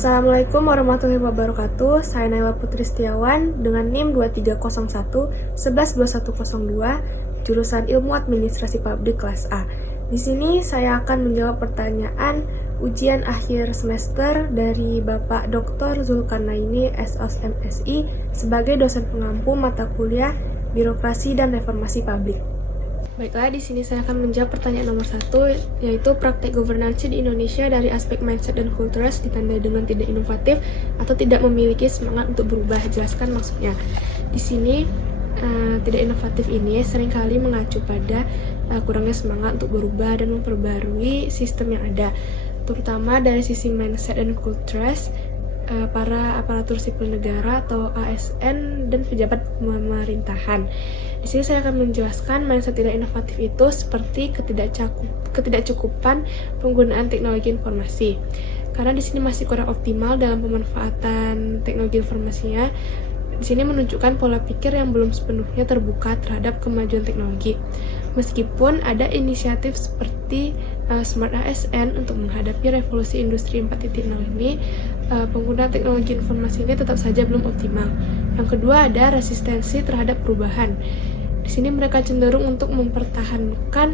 Assalamualaikum warahmatullahi wabarakatuh. Saya Naila Putri Setiawan dengan NIM 2301 112102 jurusan Ilmu Administrasi Publik kelas A. Di sini saya akan menjawab pertanyaan ujian akhir semester dari Bapak Dr. Zulkarnaini SOS MSI sebagai dosen pengampu mata kuliah Birokrasi dan Reformasi Publik. Baiklah, di sini saya akan menjawab pertanyaan nomor 1, yaitu praktek governance di Indonesia dari aspek mindset dan kulturas ditandai dengan tidak inovatif atau tidak memiliki semangat untuk berubah. Jelaskan maksudnya. Di sini tidak inovatif ini seringkali mengacu pada kurangnya semangat untuk berubah dan memperbarui sistem yang ada, terutama dari sisi mindset dan kulturas para aparatur sipil negara atau ASN dan pejabat pemerintahan. Di sini saya akan menjelaskan mindset tidak inovatif itu seperti ketidakcukupan penggunaan teknologi informasi. Karena di sini masih kurang optimal dalam pemanfaatan teknologi informasinya. Di sini menunjukkan pola pikir yang belum sepenuhnya terbuka terhadap kemajuan teknologi. Meskipun ada inisiatif seperti Smart ASN untuk menghadapi revolusi industri 4.0 ini, penggunaan teknologi informasi ini tetap saja belum optimal. Yang kedua ada resistensi terhadap perubahan. Di sini mereka cenderung untuk mempertahankan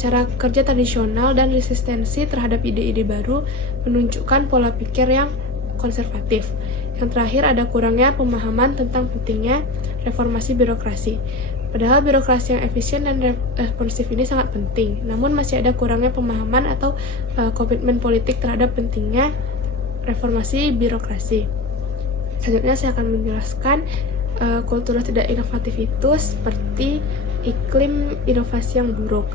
cara kerja tradisional dan resistensi terhadap ide-ide baru menunjukkan pola pikir yang konservatif. Yang terakhir ada kurangnya pemahaman tentang pentingnya reformasi birokrasi. Padahal birokrasi yang efisien dan responsif ini sangat penting, namun masih ada kurangnya pemahaman atau komitmen politik terhadap pentingnya reformasi birokrasi. Selanjutnya saya akan menjelaskan kultur tidak inovatif itu seperti iklim inovasi yang buruk.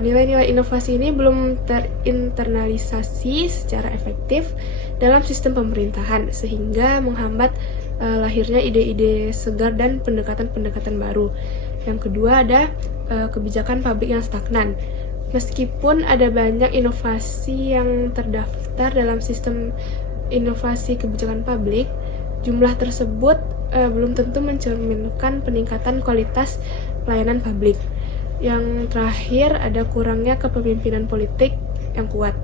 Nilai-nilai inovasi ini belum terinternalisasi secara efektif dalam sistem pemerintahan sehingga menghambat lahirnya ide-ide segar dan pendekatan-pendekatan baru. Yang kedua ada kebijakan publik yang stagnan. Meskipun ada banyak inovasi yang terdaftar dalam sistem inovasi kebijakan publik, jumlah tersebut belum tentu mencerminkan peningkatan kualitas pelayanan publik. Yang terakhir ada kurangnya kepemimpinan politik yang kuat.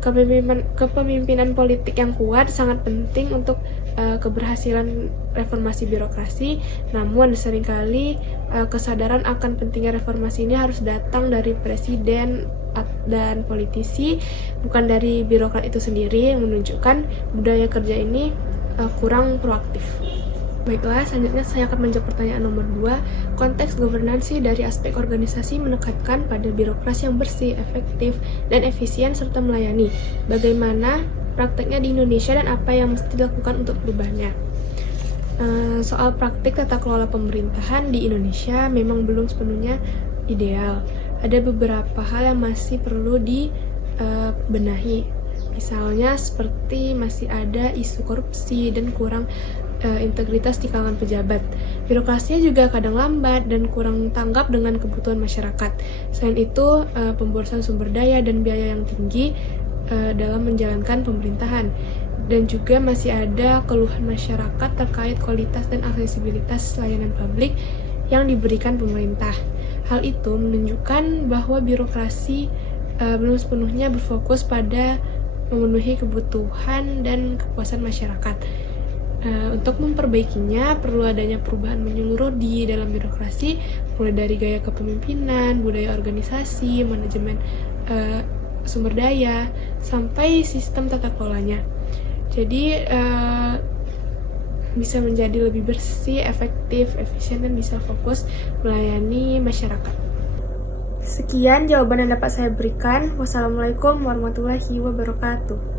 Kepemimpinan politik yang kuat sangat penting untuk keberhasilan reformasi birokrasi, namun seringkali kesadaran akan pentingnya reformasi ini harus datang dari presiden dan politisi, bukan dari birokrat itu sendiri, yang menunjukkan budaya kerja ini kurang proaktif. Baiklah, selanjutnya saya akan menjawab pertanyaan nomor 2. Konteks governansi dari aspek organisasi menekankan pada birokrasi yang bersih, efektif, dan efisien serta melayani. Bagaimana prakteknya di Indonesia dan apa yang mesti dilakukan untuk perubahannya? Soal praktik tata kelola pemerintahan di Indonesia memang belum sepenuhnya ideal. Ada beberapa hal yang masih perlu dibenahi. Misalnya seperti masih ada isu korupsi dan kurang integritas di kalangan pejabat. Birokrasinya juga kadang lambat dan kurang tanggap dengan kebutuhan masyarakat. Selain itu, pemborosan sumber daya dan biaya yang tinggi dalam menjalankan pemerintahan. Dan juga masih ada keluhan masyarakat terkait kualitas dan aksesibilitas layanan publik yang diberikan pemerintah. Hal itu menunjukkan bahwa birokrasi belum sepenuhnya berfokus pada memenuhi kebutuhan dan kepuasan masyarakat. Untuk memperbaikinya, perlu adanya perubahan menyeluruh di dalam birokrasi, mulai dari gaya kepemimpinan, budaya organisasi, manajemen sumber daya, sampai sistem tata kelolanya. Jadi, bisa menjadi lebih bersih, efektif, efisien, dan bisa fokus melayani masyarakat. Sekian jawaban yang dapat saya berikan. Wassalamualaikum warahmatullahi wabarakatuh.